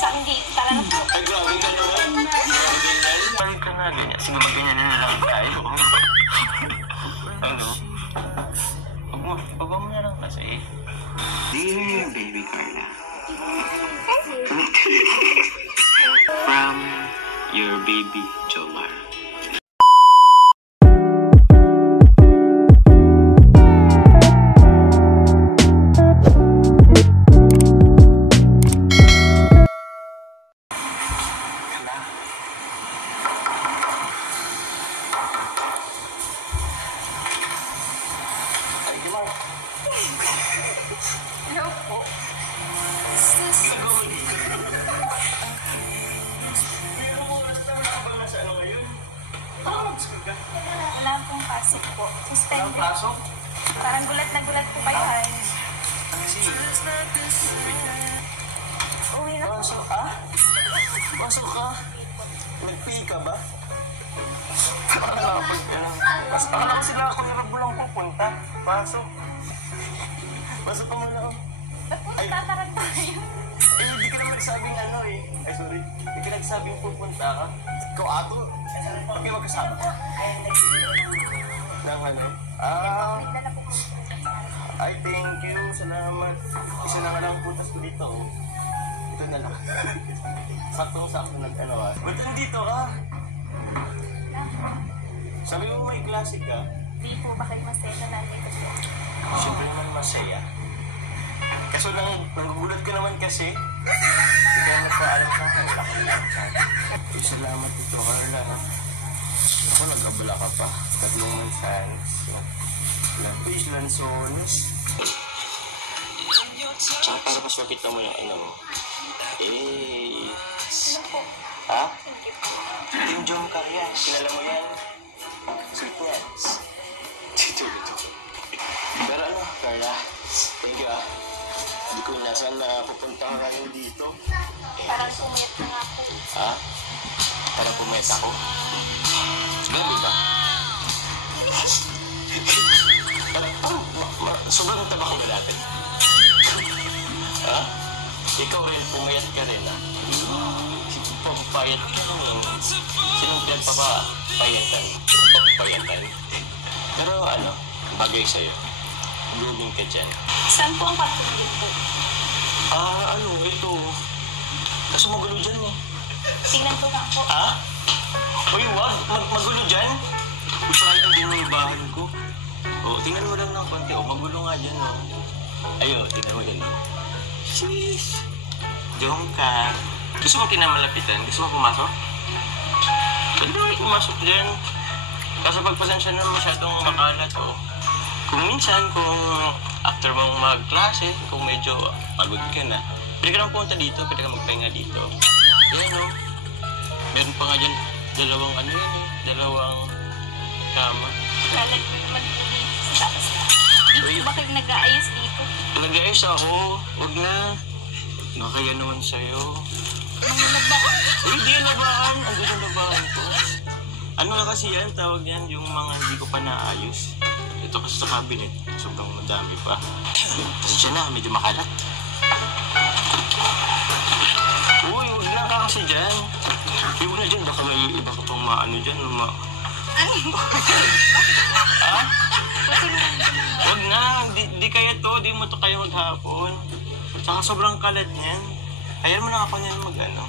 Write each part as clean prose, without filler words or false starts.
sa amin dito. Tara na po. Ay, grabe ka naman. Ganyan. Balik ka na, ganyan. Sige, magganyan na lang tayo. Ano? Pag mo na lang kasi. Dear baby Carla. From your baby Jomar. Hello po. Pero oras naman ako ba nasa ano ngayon? Mag-school ka? Wala pong pasok po. Suspended. Walang pasok? Parang gulat na gulat po kayo ay. Sige. Uwi na po. Pasok ka? Pasok ka? Nag-pay ka ba? Akala ko sila ako nirabulang pupunta. Pasok. Pasok ka muna ako. Ba't po nagtataran tayo? Eh, hindi ka naman nagsabing ano eh. Ay, sorry. Hindi ka nagsabing pupunta ka. Ikaw ato. Pag kayo magkasama ka. Nang ano? Nagdala po ko. Ay, thank you. Salamat. Isa na nga lang putas ko dito. Oh. Ito na lang. Sakto-sakto nag-ano ah. Ba't nandito ka? Sabi mo may klase ka? Di po, bakit masaya na nandito po? Siyempre naman masaya. Kaso nagugulat ka naman kasi. Hindi ka nagpaalam sa akin. Ay, salamat ito, Carla. Ako, nag-abala ka pa. 3 mansanas. Lapis, lansones. Tsaka para mas makita mo yung ano mo. Eh. Ano po? Ha? Thank you po. Team John Carla. Kilala mo yan? Sweet yan. Dito. Pero ano, Carla? Thank you ah. Hindi ko inasan na pupunta ka rin dito. Parang pumayat na nga po. Ha? Para pumayat ako? Grabe ba? Sobrang taba ko ba dati? Ha? Ikaw rin, pumayat ka rin ah. Pagpapayat ka rin. Sinong pinagpapayatan? Pagpapayatan? Pero ano, bagay sa'yo. Grooving ka dyan. Saan po ang pagtulog po? Ito. Kaso magulo dyan eh. Tingnan ko nga po. Ha? Uy, wag. Magulo dyan? Gusto kayo ang dinulbahan ko. O, tingnan mo lang ng konti. O, magulo nga dyan, o. Ayo, tingnan mo yan. Sis. Diyan ka. Gusto mo kinamalapitan? Gusto mo pumasok? Pwede mo pumasok dyan. Kaso pagpasensya na masyadong makalat, o. Kung minsan, kung after mong mag-klase, kung medyo pagod ka na, pwede ka naman pumunta dito, pwede ka magpahinga dito. Yan o. Meron pa nga dyan, dalawang kama. Kalag ko naman po dito. Tapos dito ba kayo nag-aayos dito? Nag-aayos ako. Huwag na. Nakaya naman sa'yo. Mga nagbaan? Uy, di yung labaan. Ang ganda labaan ko. Ano na kasi yan, tawag yan, yung mga hindi ko pa naayos. Ito kasi sa cabinet, sobrang madami pa. Kasi siya na, medyo makalat. Uy, huwag na ka kasi dyan. Huwag na dyan, baka may iba ka pang maano dyan. Ano? Ha? Pati mo lang dyan. Huwag na, di kaya to, di mo to kaya maghapon. Tsaka sobrang kalat niyan. Ayan mo na ako niyan mag-ano.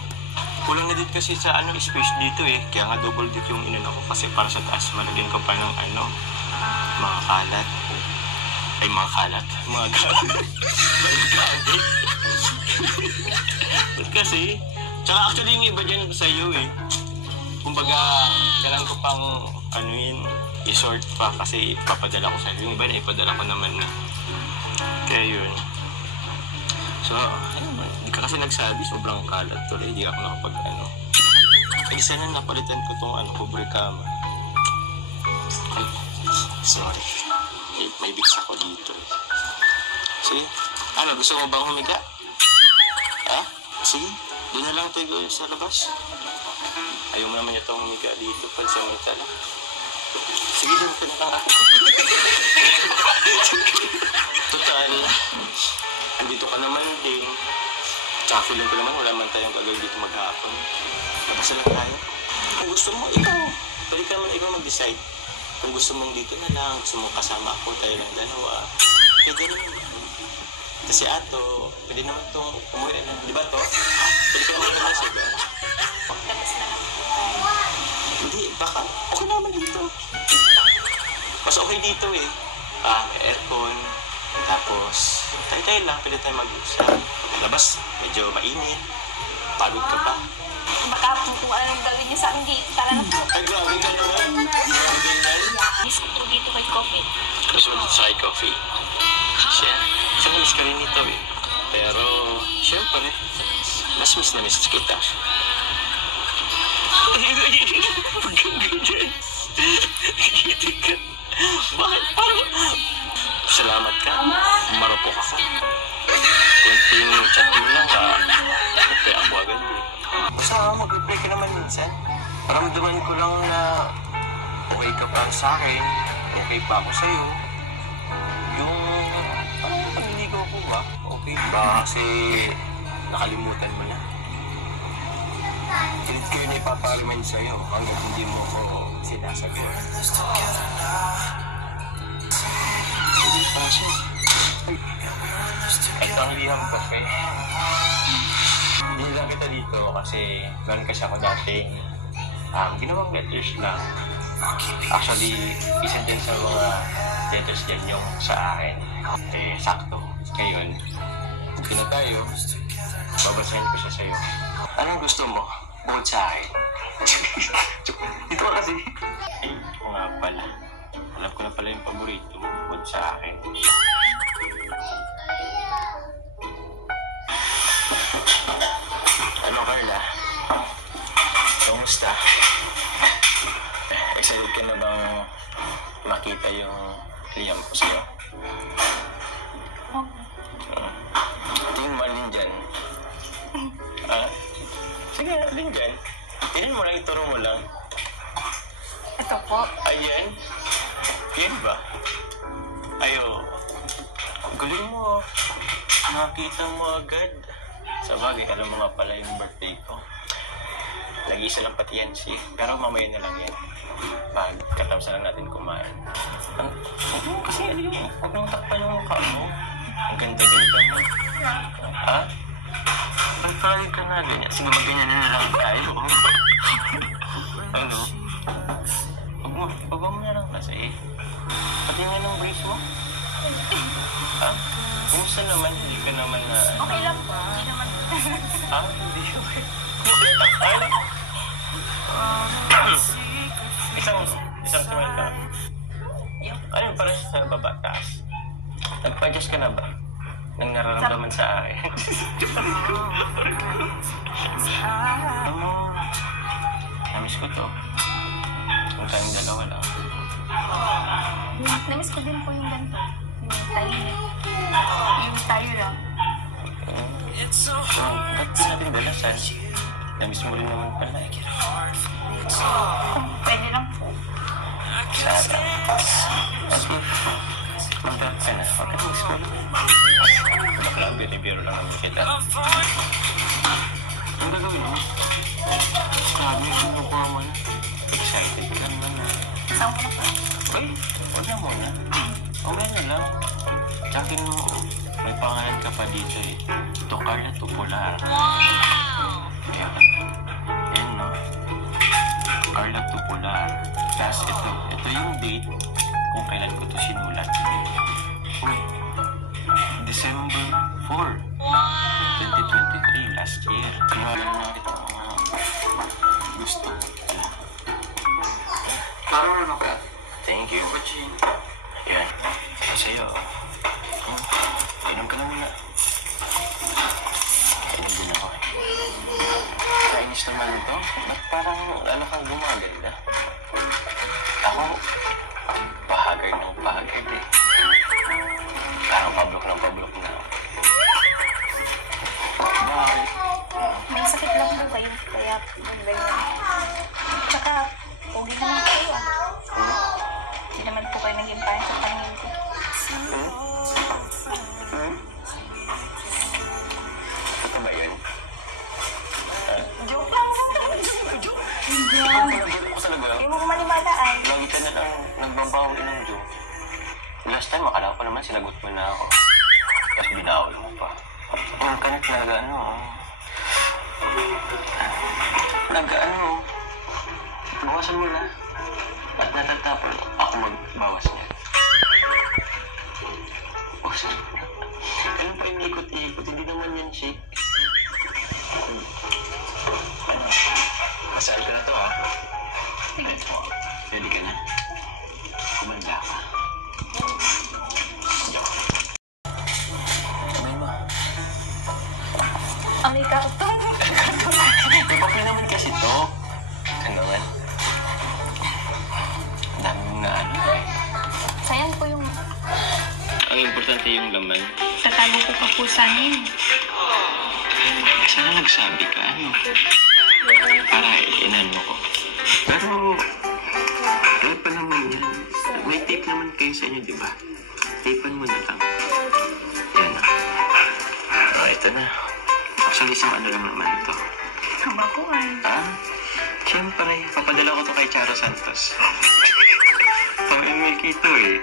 Kulang na din kasi sa space dito eh. Kaya nga double dip yung inano ko kasi para sa taas malagyan ko pa ng mga kalat. Ay, mga kalat? Mga gamit. Ba't kasi? Tsaka actually yung iba dyan sa iyo eh. Kumbaga, kailangan ko pang i-sort pa kasi ipapadala ko sa iyo. Yung iba na ipadala ko naman na. Kaya yun. So, hindi ka kasi nagsabi, sobrang kalat tuloy. Hindi ako nakapag Ay, sana napalitan ko itong kubrikama. Ay, sorry. May bigs ako dito. Sige. Gusto mo bang humiga? Ha? Sige. Doon na lang tayo sa labas. Ayaw mo naman itong humiga dito. Pansamita lang. Sige, doon ka na lang ako. Total. Andito ka naman din. Tsaka feeling ko naman wala man tayong gagawin dito maghapon. Labas na lang tayo. Kung gusto mo, ikaw. Pwede ka naman ikaw mag-decide. Kung gusto mong dito na lang, gusto mong kasama ako, tayo lang dalawa. Pwede rin naman. Kasi ato, pwede naman itong umuwi na. Di ba to? Pwede ka naman naman siya ba? Labas na lang po. Hindi, baka okay naman dito. Mas okay dito eh. May aircon. Tapos, tayo-tayo lang. Pwede tayo mag-usap. Labas, medyo mainit. Pagod ka pa. Baka po kung anong gawin niyo sa akin dito. Tara na po. Ay, grabe ka naman. Grabe ganyan. Miss ko po dito kay Coffee. Gusto mo dito sa kay coffee? Siya, miss ka rin ito eh. Pero, syempre, miss na miss kita. Huwag kang ganyan. Bakit? Parang, salamat ka. Marupok ako. Kunting chat mo lang kaya ako agad eh. Basta mag-reply ka naman minsan. Paramdaman ko lang na okay ka para sa akin. Okay pa ako sa'yo. Yung parang pagliligaw ko ba? Okay ba? Kasi nakalimutan mo na. Pilit ko yun ipapariman sa'yo hanggang hindi mo ko sinasagot. Hindi pa siya. Ito ang liham kape. Hindi lang kita dito kasi meron kasi ako dating ginawang letters lang. Actually, isa dyan sa mga letters dyan yung sa akin. Sakto. Ngayon, okay na tayo. Babasahin ko siya sa'yo. Anong gusto mo? Bukod sa akin. Ito kasi. Ay, oo nga pala. Alam ko na pala yung paborito mo bukod sa akin. Ano, Carla? Kamusta? Excited ka na bang makita yung liyam ko sa'yo? Tingin mo alin dyan? Sige, alin dyan? Tingin mo lang, ituro mo lang. Ito po. Ayan? Yan ba? Ayo. Galing mo. Nakita mo agad. Sa bagay, alam mo nga pala yung birthday ko. Nag-iisa lang pati yan si. Pero mamaya na lang yan. Pagkatapos na lang natin kumain. Kasi ano yung, huwag nang takpan yung mukha mo. Ang ganda-ganda mo. Ha? Ang pala ka na ganyan. Sige, mag-ganyan na lang tayo. Ano? Huwag mo na lang kasi. Pati nga ng brace mo. Ha? Kumusta naman? Hindi ka naman na... Okay lang po. Hindi naman. Ha? Hindi okay. Isang smile ka. Ano para sa baba taas? Nagpa-adjust ka na ba? Nang nararamdaman sa akin. Namiss ko to. Kung tayong dalawa lang. Namiss ko din po yung ganito. Yung tahimik. Yung tayo lang. So, ba't di natin dalasan? Namiss mo rin naman pala. Pwede lang po. Sana. Sige. Magdaan ka na. Okay, miss ko. Bakla, biro-biro lang naman kita. Ang gagawin mo? Grabe, kinukuha mo na. Excited ka naman na. Saan ko na po? Uy, huwag na muna. Okay na lang. Tsakin mo, may pangalan ka pa dito eh. Ito, Carla Tupular. Wow! Ayan. Ayan, no? Carla Tupular. Tapos ito yung date kung kailan ko ito sinulat. Uy, December 4, 2023, last year. Iwanan na ito gusto. Parang ano ka? Thank you. Ayan. Sa'yo. Inom ka na muna. Inom din ako eh. Kainis naman ito. Ba't parang ano kang gumaganda? Ako, bahagay ng bahagay eh. Parang pablok ng pablok na. Bakit? May sakit lang po kayo. Kaya ganyan. Tsaka, okay naman kayo ah. Hindi naman po kayo naging parang sa paningin ko. Ito ba yun? nagbabawi ng joke. Last time, akala ko naman sinagot mo na ako. Tapos binawi mo pa. Ang kanit bawasan mo na. At natatapon, ako magbawas niya. Bawasan mo na. Ganun pa yung ikot-ikot, hindi naman yan shake. Ano? Masal ka na to, ha? Sige po. Ready ka na? Kumanda ka. Kamay mo. Amoy karton. Okay naman kasi to. Ano naman? Ang dami mong naano eh. Sayang po yung Ang importante yung laman. tatago ko pa po sa amin. Sana nagsabi ka, ano? Para inano ko. Pero, kaya pa naman yan. May tape naman kayo sa inyo, di ba? Tapean mo na lang. Yan na. Ito na. Actually, isang ano lang naman ito. Kabakuan. Siyempre, papadala ko to kay Charo Santos. Pang-MLK to eh.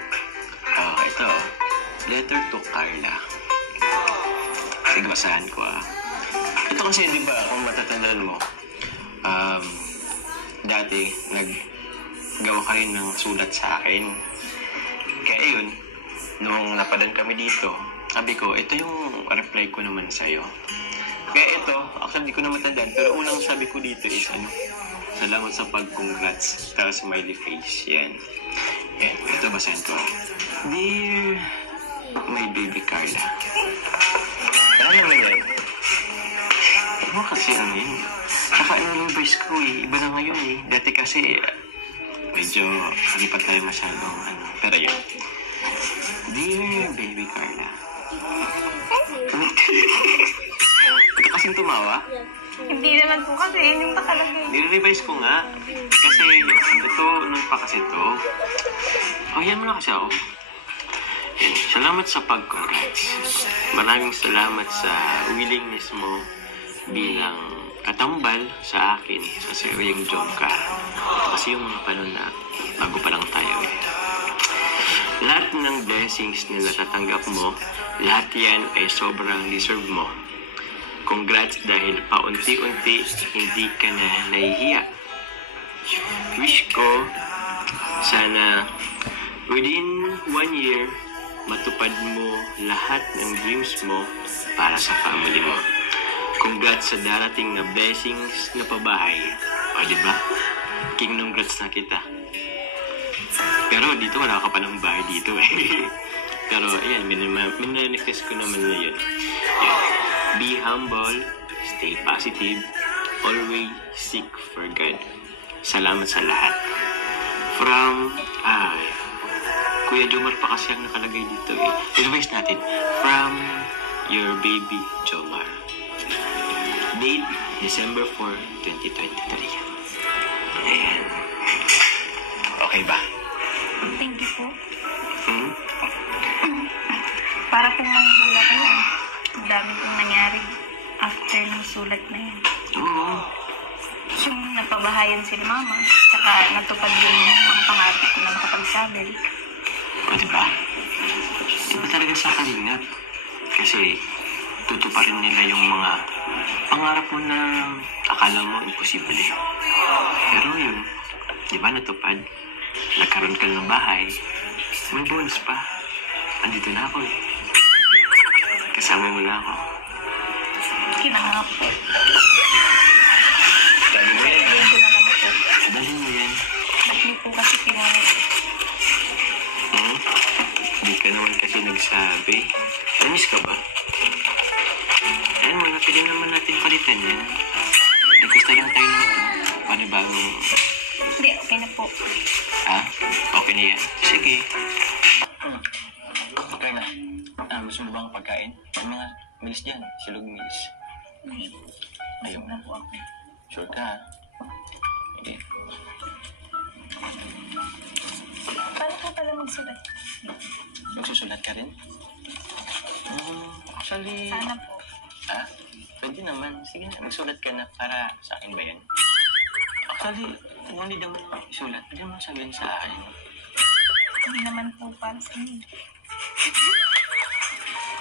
Ito. Letter to Carla. Sige, basahan ko Ito kasi, di ba, kung matatandaan mo, dati, naggawa ka rin ng sulat sa akin. Kaya yun, nung napadan kami dito, sabi ko, ito yung reply ko naman sa'yo. Kaya ito, actually, di ko na matandaan, pero unang sabi ko dito is, salamat sa pag-congrats. Tapos smiley face, yan. Yan, ito basahin ko. Dear, my baby Carla. Ano naman yan? Ano kasi yun? Tsaka in-reverse ko iba na ngayon Dati kasi, medyo hindi pa tayo masyadong Pero yun. Dear baby Carla. Ito kasing tumawa? Hindi naman po kasi, yun yung nakalagay. Nire-revise ko nga. Kasi ito, nung pa kasi ito. Yan mo na kasi ako. Salamat sa pag-congrats. Maraming salamat sa willingness mo bilang katambal sa akin sa seryeng Jomcar. Kasi yung mga panon na bago pa lang tayo Lahat ng blessings na natatanggap mo, lahat yan ay sobrang deserve mo. Congrats dahil paunti-unti hindi ka na nahihiya. Wish ko sana within 1 year matupad mo lahat ng dreams mo para sa family mo. Congrats sa darating na blessings na pabahay. Diba? Kingdom congrats na kita. Pero dito wala ka pa ng bahay dito Pero ayan, minanifest ko naman na yun. Be humble, stay positive, always seek for God. Salamat sa lahat. From, Kuya Jomar pa kasi ang nakalagay dito I-revise natin. From your baby Jomar. Date, December 4, 2023. Ayan. Okay ba? Thank you po. Para pong manghula ko yan. Ang dami pong nangyari after ng sulat na yan. Oo. Yung napabahayan si mama, tsaka natupad yung mga pangarap ko na makapagsabi. Diba? Diba talaga sa kalingap? Kasi tutuparin nila yung mga pangarap mo na akala mo imposible. Pero yun, diba natupad? Nagkaroon ka ng bahay, may bonus pa. Andito na ako Kasama mo na ako. Kinangap po. Dali mo yan, Dalhin ko naman po. Dali mo yan. Ba't di po kasi kinangap? Hindi ka naman kasi nagsabi. Namiss ka ba? Ayan mo, napili naman natin palitan yan. Gusto lang tayo ng panibagong... Hindi, okay na po. Okay na yan. Sige. Okay na. Gusto mo bang pagkain? Yung mga meals dyan. Silog meals. Ayaw na. Sure ka, Okay. Paano po pala magsulat? Magsusulat ka rin? Actually... Sana po. Pwede naman. Sige na, magsulat ka na para sa akin ba yan? Actually, kung hindi naman isulat, pwede mo sabihin sa akin. Hindi naman po para sa inyo.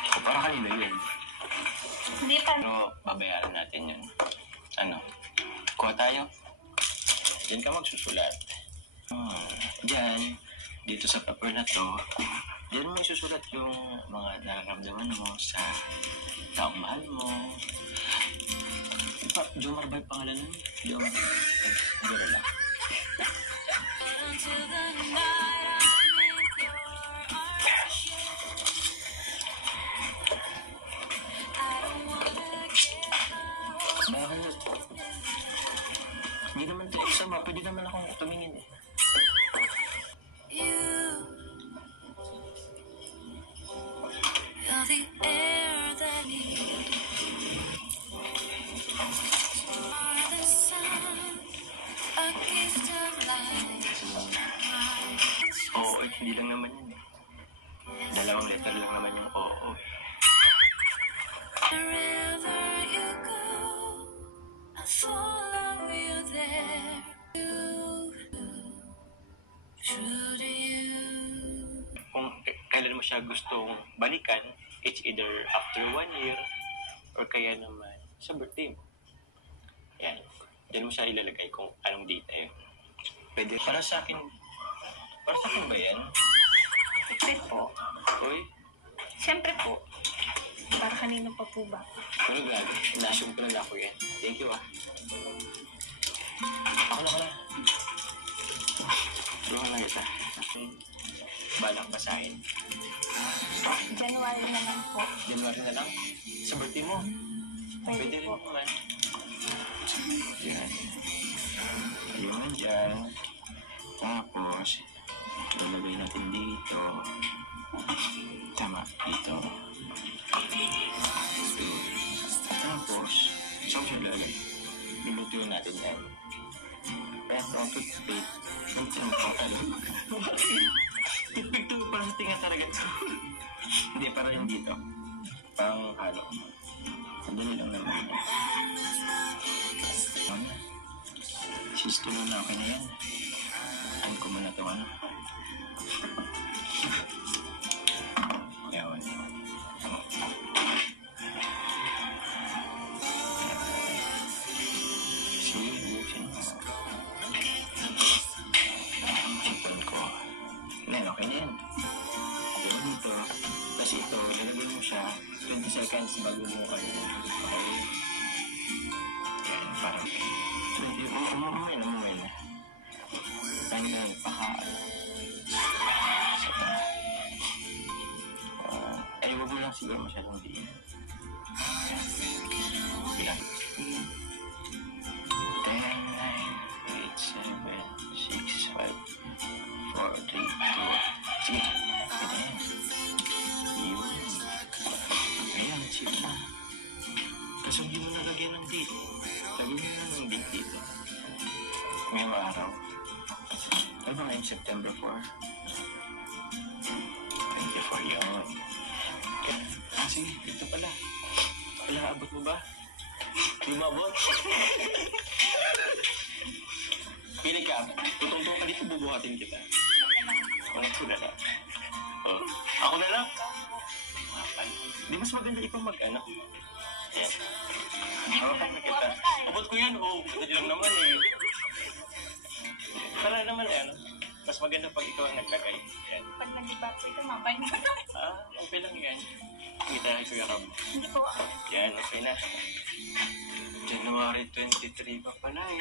O, para kanina yun. Hindi pa. Pero babayaran natin yun. Ano? Kuha tayo. Diyan ka magsusulat. Diyan, dito sa paper na to, diyan mo isusulat yung mga nararamdaman mo sa taong mahal mo. Diba, Jomar ba yung pangalan nun? Jomar. Jomar lang. Bakit? Hindi naman tayo sama. Pwede naman akong tumingin eh. You're the air that needs. Are the sun, a gift of light. Oo, hindi lang naman yun eh. Dalawang letter lang naman yung oo. Wherever you go, I'll follow you there. True to you. Kung kailan mo siya gustong balikan, it's either after 1 year or kaya naman sa birthday mo. Yan. Diyan mo siya ilalagay kung anong date na yun. Pwede. Para sa akin ba yan? Siyempre po. Uy, Siyempre po. Para kanino pa po ba? pero grabe. Na-assume ko na ako yan. Thank you ah. Ako na. Tulungan lang kita. Kasi balang basahin. January naman po. January na lang. Sa birthday mo. Pwede Pwede rin po. naman. Yan. Ayun dyan. Tapos, lalagay natin dito. Tama, dito. Tapos, saan siya lalagay? Lulutuin natin yan. Kaya ang toothpaste, ang tiyan ko, toothpaste to, parang tinga talaga to. Hindi, para yung dito. Parang halo. Sandali lang naman. Ano? Sistulo na ako na yan. Ano ko muna ito, ano? Yawan. Sige, buksan mo. Sipon ko. Yan, okay na yan. Diba dito? Tapos ito, lalagyan mo siya 20 seconds bago mo kayo. Okay? Yan, parang umuwi na. Ano yan, ay, huwag mo lang siguro masyadong diin. Bilang. 10, 9, 8, 7, 6, 5, 4, 3, 2. Sige, pwede yan. Yun. Ayan, sige na. Kaso hindi mo nalagyan ng date. Lagyan mo na ng date dito. Ngayong araw. Ano ba ngayong September 4? 24 yun. Sige, ito pala. Abot mo ba? Di mo abot? Pili ka. Tutungtong ka dito, bubuhatin kita. Ako na lang. Oh, ako na lang. Di mas maganda ikaw mag-ano? Yan. Hawakan na kita. Abot ko yan. Oh, hindi lang naman eh. Para naman ano. Mas maganda pag ikaw ang naglagay. Yan. Pag nag-iba po ito, mabay na. Okay lang yan. Kita ko yung Rob. Hindi po. Yan, okay na. January 23 pa pala eh.